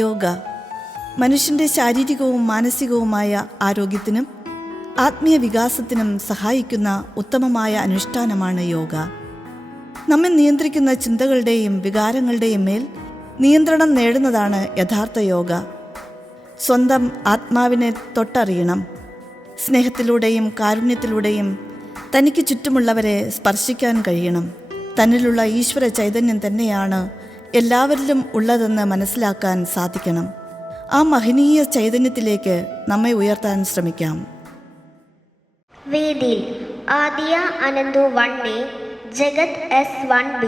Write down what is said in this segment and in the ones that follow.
യോഗ മനുഷ്യൻ്റെ ശാരീരികവും മാനസികവുമായ ആരോഗ്യത്തിനും ആത്മീയ വികാസത്തിനും സഹായിക്കുന്ന ഉത്തമമായ അനുഷ്ഠാനമാണ് യോഗ. നമ്മെ നിയന്ത്രിക്കുന്ന ചിന്തകളുടെയും വികാരങ്ങളുടെയും മേൽ നിയന്ത്രണം നേടുന്നതാണ് യഥാർത്ഥ യോഗ. സ്വന്തം ആത്മാവിനെ തൊട്ടറിയണം. സ്നേഹത്തിലൂടെയും കാരുണ്യത്തിലൂടെയും തനിക്ക് ചുറ്റുമുള്ളവരെ സ്പർശിക്കാൻ കഴിയണം. തന്നിലുള്ള ഈശ്വര ചൈതന്യം തന്നെയാണ് എല്ലാവരിലും ഉള്ളതെന്ന് മനസ്സിലാക്കാൻ സാധിക്കണം. ആ മഹനീയ ചൈതന്യത്തിലേക്ക് നമ്മെ ഉയർത്താൻ ശ്രമിക്കാം. വേദിയിൽ Adiya Ananthu 1A, Jagath S 1B,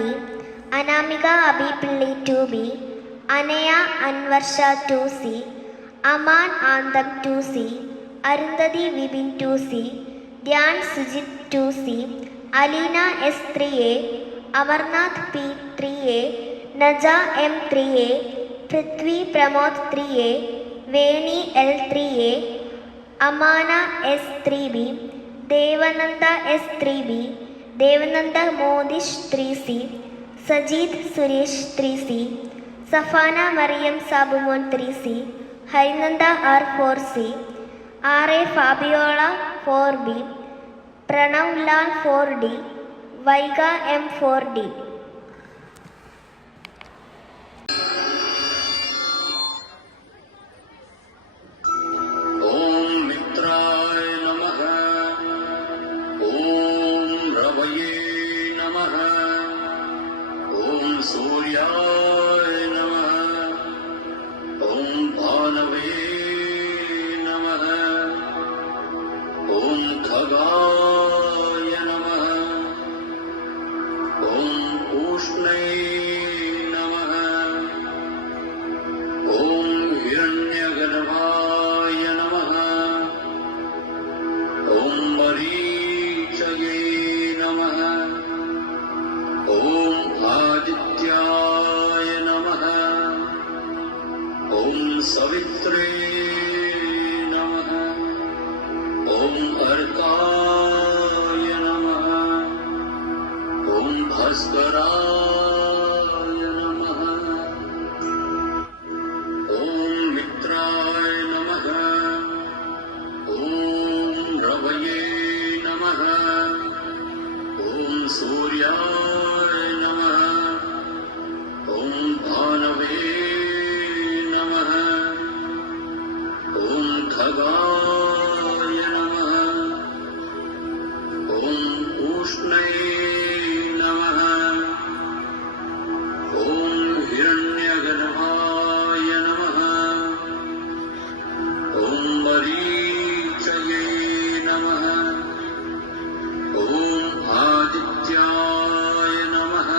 Anamika Abipilly 2B, Anaya Anvarsha 2C, Aman Antham 2C, Arundhati Vipin 2C, Dhyan Sujith 2C, Aleena S 3A, Amarnath P 3A, Naja M 3A, Prithvi Pramod 3A, Veni L 3A, Amana S 3B, Devananda S 3B, Devananda Modish 3C, Sajeed Suresh 3C, Safana Mariyam Sabumon 3C, Harinanda R 4C, RA Fabiola 4B, Pranav Lal 4D, Vaiga M 4D. सवित्रे नमः। ओम अर्काय नमः। ओम भास्कराय नमः। ओम मित्राय नमः। ओम रवये नमः। ओम सूर्याय नमः। ओम भानवे नमः। ओम खगाय नमः। ओम उष्णे नमः। ओम हिरण्यगर्भाय नमः। ओम मरीचये नमः। ओम आदित्याय नमः।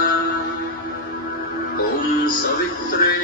ओम सवित्रे